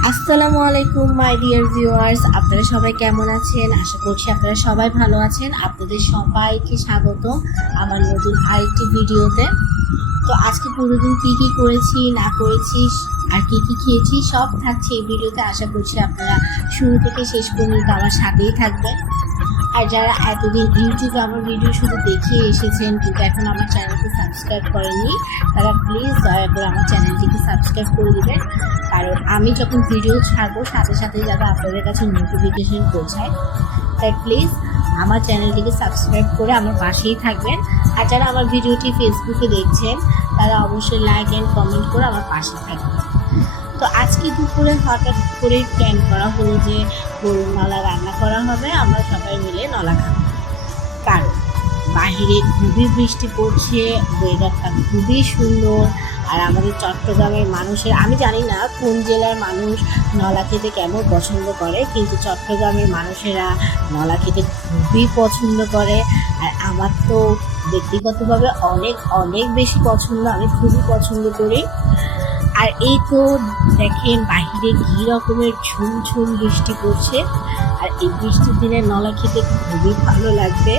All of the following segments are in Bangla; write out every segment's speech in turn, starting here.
আসসালামু আলাইকুম মাই ডিয়ার ভিউয়ার্স আপনারা সবাই কেমন আছেন? আশা করছি আপনারা সবাই ভালো আছেন। আপনাদের সবাইকে স্বাগত আমার নতুন আরেকটি ভিডিওতে। তো আজকে পুরো দিন কী কী করেছি, না করেছি, আর কী কী খেয়েছি, সব থাকছে এই ভিডিওতে। আশা করছি আপনারা শুরু থেকে শেষ পর্যন্ত আমার সাথেই থাকবেন। আর যারা এতদিন ইউটিউবে আমার ভিডিও শুধু দেখে এসেছেন, কিন্তু এখন আমার চ্যানেলকে সাবস্ক্রাইব করেননি, তারা প্লিজ দয়া করে আমার চ্যানেলটিকে সাবস্ক্রাইব করে দেবেন। কারণ আমি যখন ভিডিও ছাড়বো, সাথে সাথে যাতে আপনাদের কাছে নোটিফিকেশন পৌঁছায়। তাই প্লিজ আমার চ্যানেলটিকে সাবস্ক্রাইব করে আমার পাশেই থাকবেন। আর যারা আমার ভিডিওটি ফেসবুকে দেখছেন, তারা অবশ্যই লাইক অ্যান্ড কমেন্ট করে আমার পাশে থাকবেন। তো আজকে দুপুরে হঠাৎ করে প্ল্যান করা হলো যে গরুর নলা রান্না করা হবে। আমরা সবাই মিলে নলা খাব। বাহিরে খুবই বৃষ্টি পড়ছে ওয়েদারটা খুবই সুন্দর। আর আমাদের চট্টগ্রামের মানুষের, আমি জানি না কোন জেলার মানুষ নলা খেতে কেমন পছন্দ করে, কিন্তু চট্টগ্রামের মানুষেরা নলা খেতে খুবই পছন্দ করে। আর আমার তো ব্যক্তিগতভাবে অনেক অনেক বেশি পছন্দ, আমি খুবই পছন্দ করি। আর এই তো দেখেন বাহিরে কী রকমের ঝুমঝুম বৃষ্টি পড়ছে। আর এই বৃষ্টির দিনে নলা খেতে খুবই ভালো লাগবে।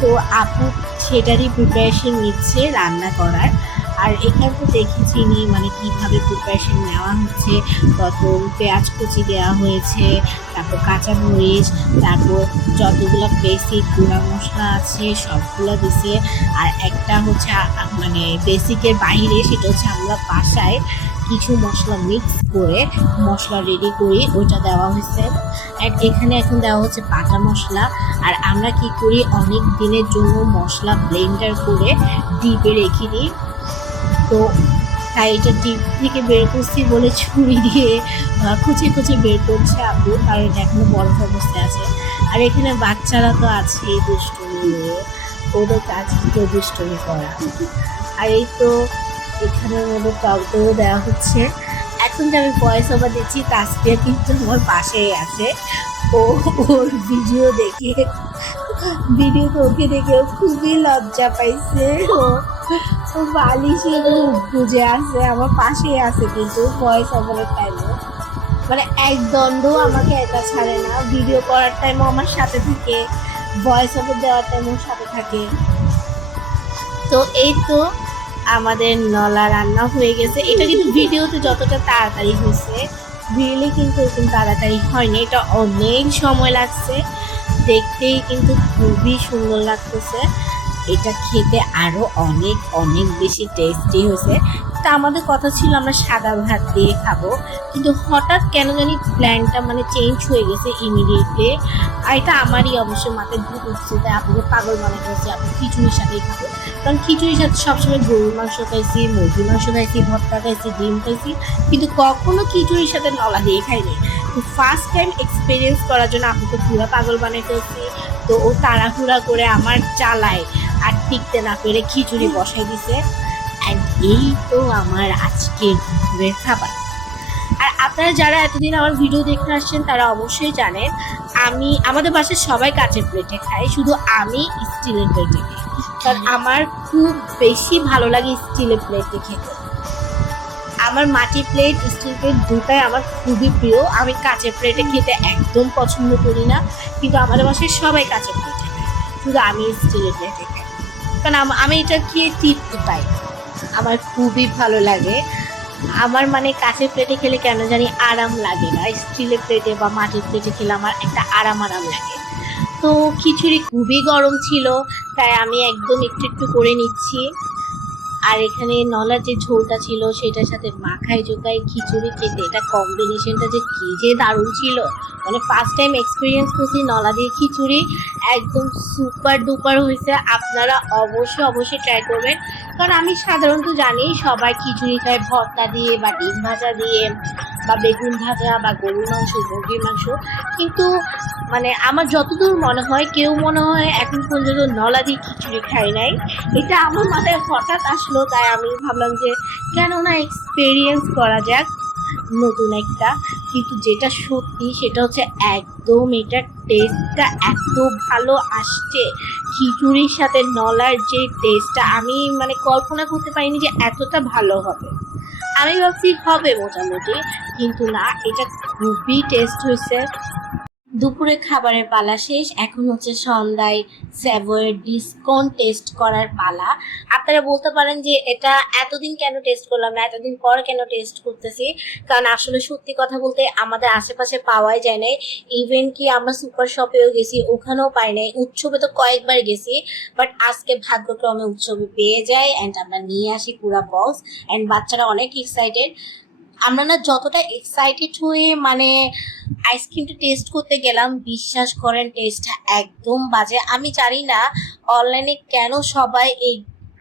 তো আপু সেটারই প্রিপারেশন নিচ্ছে রান্না করার। আর এখানে তো দেখেছি মানে কীভাবে প্রিপারেশন নেওয়া হচ্ছে, কত পেঁয়াজ কুচি দেওয়া হয়েছে, তারপর কাঁচামরিচ তারপর যতগুলো বেসিক গুঁড়া মশলা আছে, সবগুলো দিছে। আর একটা হচ্ছে মানে বেসিকের বাইরে সেটা হচ্ছে আমরা বাসায় কিছু মশলা মিক্স করে মশলা রেডি করি, ওইটা দেওয়া হয়েছে। আর এখানে এখন দেওয়া হচ্ছে বাটা মশলা। আর আমরা কি করি, অনেক দিনের জন্য মশলা ব্লেন্ডার করে ডিপে রেখে দিই। তো তাই এটা ডিপ থেকে বের করছি বলে ছুরি দিয়ে কুচি কুচি বের করছে আপু কারণ এটা এখনও বরফ অবস্থায় আছে। আর এখানে বাচ্চারা তো আছে দুষ্টুমি নিয়ে। ওদের কাজ তো দুষ্টুমি করা। আর এই তো এখানের মধ্যে টকদইও দেওয়া হচ্ছে। এখন যে আমি ভয়েস ওভার দিচ্ছি তাসপিয়া কিন্তু আমার পাশেই আছে। ও, ওর ভিডিও দেখে ভিডিওতে ওকে দেখে খুবই লজ্জা পাইছে। ও বালিশে মুখ গুজে আছে, আমার পাশেই আছে কিন্তু ভয়েস ওভারের টাইমে মানে এক দণ্ড আমাকে একা ছাড়ে না। ভিডিও করার টাইমও আমার সাথে থাকে ভয়েস ওভার দেওয়ার টাইমও সাথে থাকে। তো এই তো আমাদের নলা রান্না হয়ে গেছে। এটা কিন্তু ভিডিওতে যতটা তাড়াতাড়ি হয়েছে রিয়েলি কিন্তু এরকম তাড়াতাড়ি হয়নি। এটা অনেক সময় লাগছে। দেখতেই কিন্তু খুবই সুন্দর লাগতেছে। এটা খেতে আরও অনেক অনেক বেশি টেস্টি হয়েছে। তা আমাদের কথা ছিল আমরা সাদা ভাত দিয়ে খাব, কিন্তু হঠাৎ কেন জানি প্ল্যানটা মানে চেঞ্জ হয়ে গেছে ইমিডিয়েটলি আর এটা আমারই অবশ্যই মাথায় ভূত উঠছে, তাই আপনাকে পাগল মনে করছে আপনি খিচুড়ির সাথেই খাব। কারণ খিচুড়ির সাথে সবসময় গরুর মাংস খাইছি, মুরগির মাংস খাইছি, ভর্তা খাইছি, ডিম খাইছি, কিন্তু কখনো খিচুড়ির সাথে নলা দিয়ে খাইনি। তো ফার্স্ট টাইম এক্সপিরিয়েন্স করার জন্য আপুকে পুরো পাগল বানিয়ে তো ও তাড়াহুড়া করে আমার চালায় আর টিকতে না পেরে খিচুড়ি বসাই দিছে। অ্যান্ড এই তো আমার আজকের দুপুরের খাবার। আর আপনারা যারা এতদিন আমার ভিডিও দেখতে আসছেন, তারা অবশ্যই জানেন, আমি, আমাদের বাসায় সবাই কাঁচের প্লেটে খাই শুধু আমি স্টিলের প্লেটে খাই। কারণ আমার খুব বেশি ভালো লাগে স্টিলের প্লেটে খেতে। আমার মাটির প্লেট, স্টিল প্লেট দুটাই আমার খুবই প্রিয়। আমি কাঁচের প্লেটে খেতে একদম পছন্দ করি না, কিন্তু আমাদের বাসায় সবাই কাঁচের প্লেটে খায়। শুধু আমি স্টিলের প্লেটে খাই। কারণ আমি এটা খেয়ে তৃপ্তি পাই আমার খুবই ভালো লাগে। আমার মানে কাঁচের প্লেটে খেলে কেন জানি আরাম লাগে না। স্টিলের প্লেটে বা মাটির প্লেটে খেলে আমার একটা আরাম আরাম লাগে। তো খিচুড়ি খুবই গরম ছিল, তাই আমি একদম একটু একটু করে নিচ্ছি। আর এখানে নলার যে ঝোলটা ছিল, সেটার সাথে মাখায় জোকায় খিচুড়ি খেতে, এটা কম্বিনেশনটা যে কি যে দারুণ ছিল। মানে ফার্স্ট টাইম এক্সপিরিয়েন্স করছি নলা দিয়ে খিচুড়ি। একদম সুপার ডুপার হয়েছে। আপনারা অবশ্যই অবশ্যই ট্রাই করবেন। কারণ আমি সাধারণত জানি সবাই খিচুড়ি খায় ভর্তা দিয়ে বা ডিম ভাজা দিয়ে বা বেগুন ভাজা বা গরুর মাংস, মুরগির মাংস। কিন্তু মানে আমার যতদূর মনে হয়, কেউ মনে হয় এখন পর্যন্ত নলা দিয়ে খিচুড়ি খাই নাই। এটা আমার মাথায় হঠাৎ আসলো, তাই আমি ভাবলাম যে কেন না এক্সপেরিয়েন্স করা যাক নতুন একটা। কিন্তু যেটা সত্যি সেটা হচ্ছে একদম এটার টেস্টটা এত ভালো আসছে। খিচুড়ির সাথে নলার যে টেস্টটা আমি মানে কল্পনা করতে পারিনি যে এতটা ভালো হবে। আমি ভাবছি হবে মোটামুটি, কিন্তু না, এটা খুবই টেস্ট হয়েছে। দুপুরে খাবারের পালা শেষ। এখন হচ্ছে সন্ধ্যায় স্যাভয়ের ডিসকাউন্ট টেস্ট করার পালা। আপনারা বলতে পারেন যে এটা এতদিন কেন টেস্ট করলাম না, এতদিন পর কেন টেস্ট করতেছি? কারণ আসলে সত্যি কথা বলতে আমাদের আশেপাশে পাওয়াই যায় নাই। ইভেন কি আমরা সুপার শপেও গেছি, ওখানেও পাই নাই। উৎসবে তো কয়েকবার গেছি বাট আজকে ভাগ্যক্রমে উৎসবে পেয়ে যাই। অ্যান্ড আমরা নিয়ে আসি পুরা বক্স অ্যান্ড বাচ্চারা অনেক এক্সাইটেড আমরা না যতটা এক্সাইটেড হয়ে মানে আইসক্রিমটা টেস্ট করতে গেলাম, বিশ্বাস করেন টেস্টটা একদম বাজে। আমি জানি না অনলাইনে কেন সবাই এই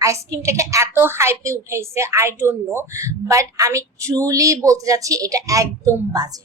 আইসক্রিমটাকে এত হাইপে উঠাইছে আই ডোন্ট নো বাট আমি ট্রুলি বলতে যাচ্ছি এটা একদম বাজে।